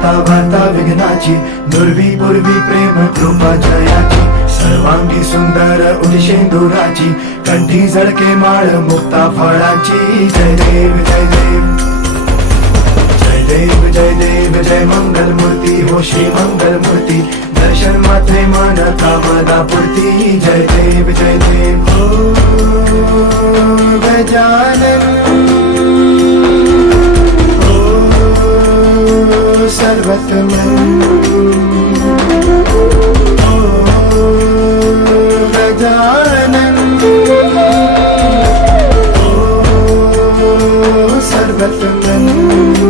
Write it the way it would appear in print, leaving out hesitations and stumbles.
जाता वार्ता विघ्नाची, दुर्वी पूर्वी प्रेम कृपा जयाची, सर्वांगी सुंदर उदिशेंदुराची, कंठी झळके माळ मुक्ता फळाची. जय देव जय देव जय देव जय देव जय मंगल मूर्ती हो श्री मंगल मूर्ती, दर्शन मात्रे मन कामना पूर्ती. जय देव जय देव हो गजानन हो सर्वतमन हो गजानन हो सर्वतमन.